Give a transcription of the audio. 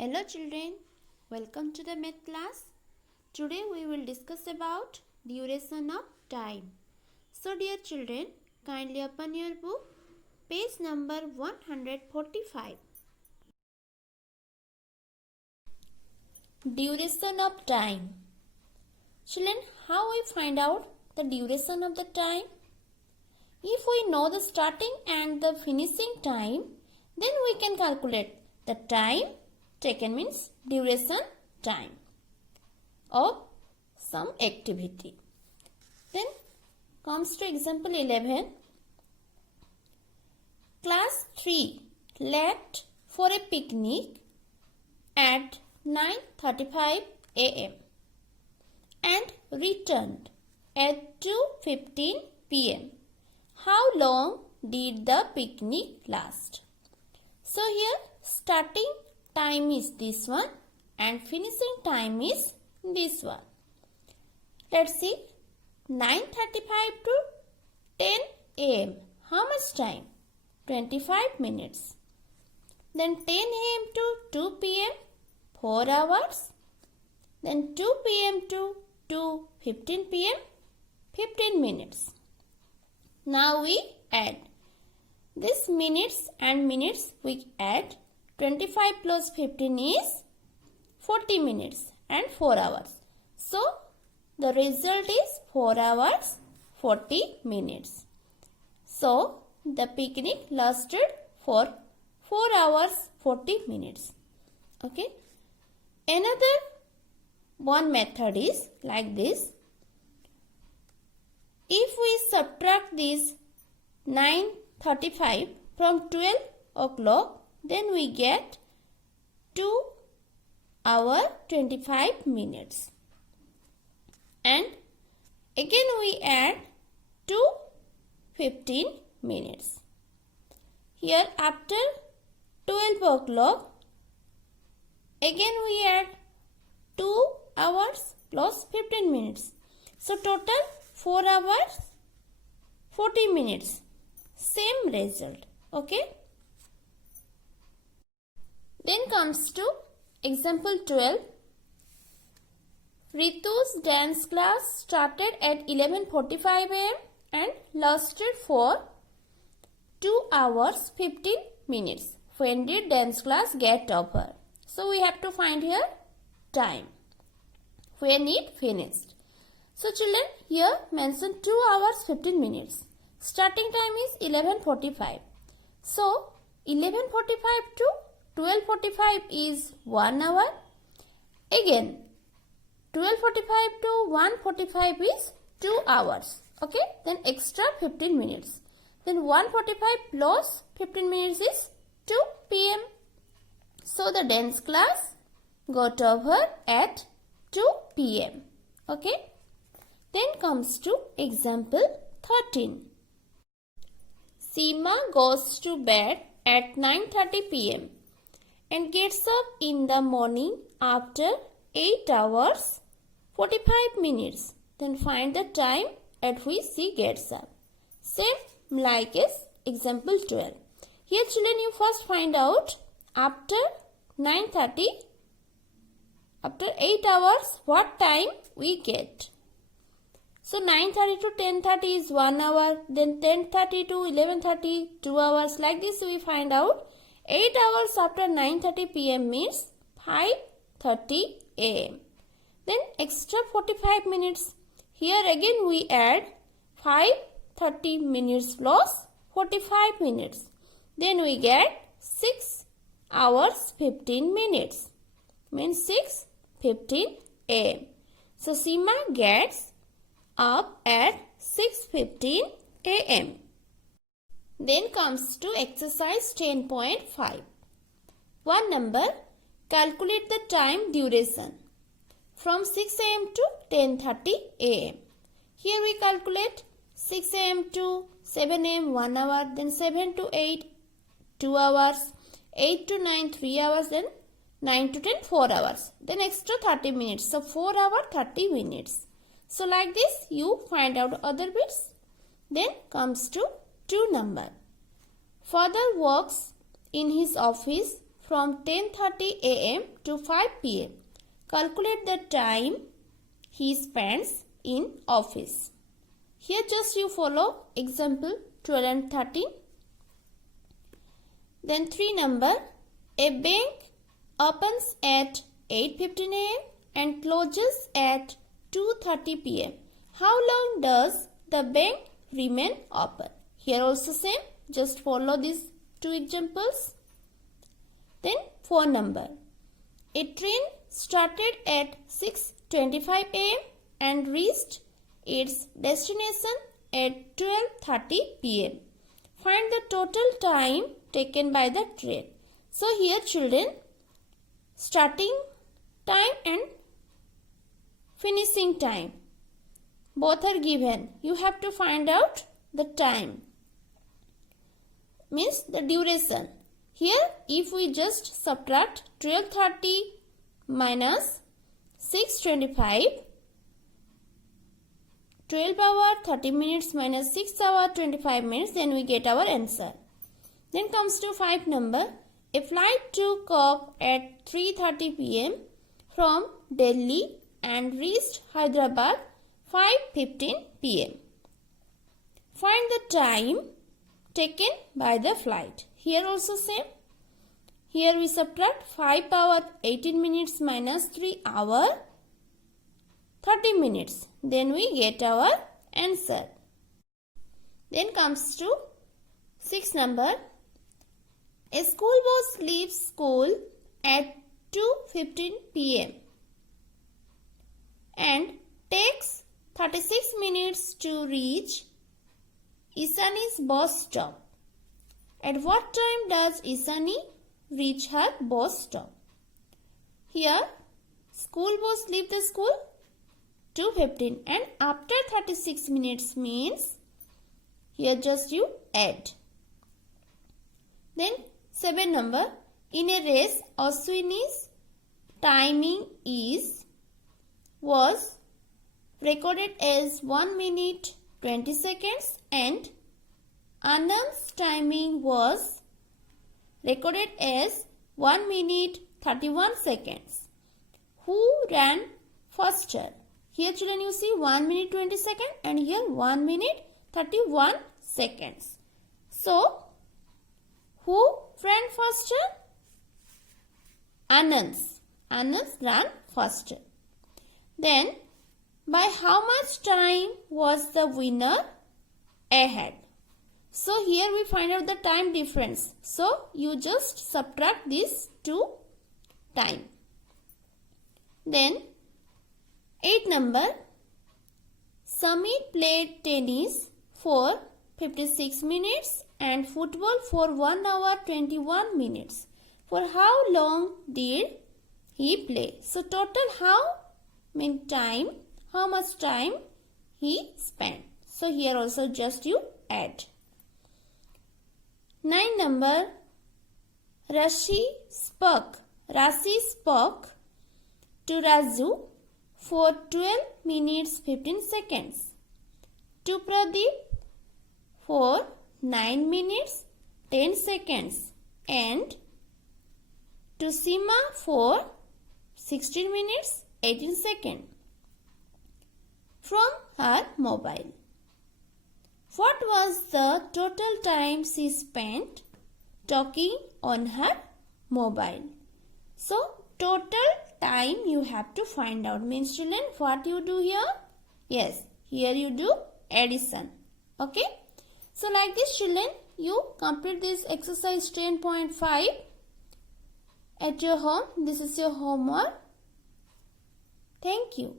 Hello children, welcome to the math class. Today we will discuss about duration of time. So dear children, kindly open your book, page number 145. Duration of time. Children, how we find out the duration of the time? If we know the starting and the finishing time, then we can calculate the time taken means duration time of some activity. Then comes to example 11. Class 3 left for a picnic at 9:35 a.m. and returned at 2:15 p.m. How long did the picnic last? So here starting time is this one and finishing time is this one. Let's see. 9:35 to 10 a.m. How much time? 25 minutes. Then 10 a.m. to 2 p.m. 4 hours. Then 2 p.m. to 2:15 p.m. 15 minutes. Now we add. This minutes and minutes we add. 25 plus 15 is 40 minutes and 4 hours. So, the result is 4 hours 40 minutes. So, the picnic lasted for 4 hours 40 minutes. Okay. Another one method is like this. If we subtract this 9:35 from 12 o'clock, then we get 2 hours 25 minutes. And again we add 2:15 minutes. Here after 12 o'clock, again we add 2 hours plus 15 minutes. So total 4 hours 40 minutes. Same result. Okay. Then comes to example 12. Ritu's dance class started at 11:45 a.m. and lasted for 2 hours 15 minutes. When did dance class get over? So we have to find here time. When it finished. So children, here mention 2 hours 15 minutes. Starting time is 11:45. So 11:45 to 12:45 is 1 hour. Again 12:45 to 1:45 is 2 hours. Okay. Then extra 15 minutes. Then 1:45 plus 15 minutes is 2 p.m. So the dance class got over at 2 p.m. Okay. Then comes to example 13. Seema goes to bed at 9:30 p.m. and gets up in the morning after 8 hours 45 minutes. Then find the time at which she gets up. Same like as example 12. Here children, you first find out after 9:30, after 8 hours what time we get. So 9:30 to 10:30 is 1 hour. Then 10:30 to 11:30 2 hours. Like this we find out 8 hours after 9:30 p.m. means 5:30 a.m. Then extra 45 minutes. Here again we add 5:30 minutes plus 45 minutes. Then we get 6 hours 15 minutes. Means 6:15 a.m. So Seema gets up at 6:15 a.m. Then comes to exercise 10.5. One number, calculate the time duration from 6 a.m. to 10:30 a.m. Here we calculate 6 a.m. to 7 a.m. 1 hour, then 7 to 8 2 hours, 8 to 9 3 hours, then 9 to 10 4 hours. Then extra 30 minutes. So 4 hours 30 minutes. So like this you find out other bits. Then comes to 2 number. Father works in his office from 10:30 a.m. to 5 p.m. Calculate the time he spends in office. Here just you follow example 12 and 13. Then 3 number, a bank opens at 8:15 a.m. and closes at 2:30 p.m. How long does the bank remain open? Here also same, just follow these 2 examples. Then 4 number, a train started at 6:25 a.m. and reached its destination at 12:30 p.m. Find the total time taken by the train. So here children, starting time and finishing time both are given. You have to find out the time, means the duration. Here if we just subtract 12:30 minus 6:25, 12 hour 30 minutes minus 6 hour 25 minutes, then we get our answer. Then comes to 5 number, a flight took off at 3:30 p.m. from Delhi and reached Hyderabad 5:15 p.m. Find the time taken by the flight. Here also same. Here we subtract 5 hour 18 minutes minus 3 hour 30 minutes. Then we get our answer. Then comes to 6 number. A school bus leaves school at 2:15 p.m. and takes 36 minutes to reach Isani's bus stop. At what time does Isani reach her bus stop? Here school bus leave the school 2:15 and after 36 minutes means here just you add. Then 7 number, in a race Ashwini's timing was recorded as 1 minute 20 seconds and Anand's timing was recorded as 1 minute 31 seconds. Who ran faster? Here children you see 1 minute 20 seconds and here 1 minute 31 seconds. So who ran faster? Anand ran faster. Then by how much time was the winner ahead? So here we find out the time difference. So you just subtract these 2 time. Then 8 number, Samir played tennis for 56 minutes and football for 1 hour 21 minutes. For how long did he play? So total how mean time, how much time he spent. So here also just you add. 9 number, Rashi spoke to Raju for 12 minutes 15 seconds. To Pradeep for 9 minutes 10 seconds and to Sima for 16 minutes 18 seconds from her mobile. What was the total time she spent talking on her mobile? So total time you have to find out. Means children, what you do here? Yes, here you do addition. Okay. So like this children, you complete this exercise 10.5 at your home. This is your homework. Thank you.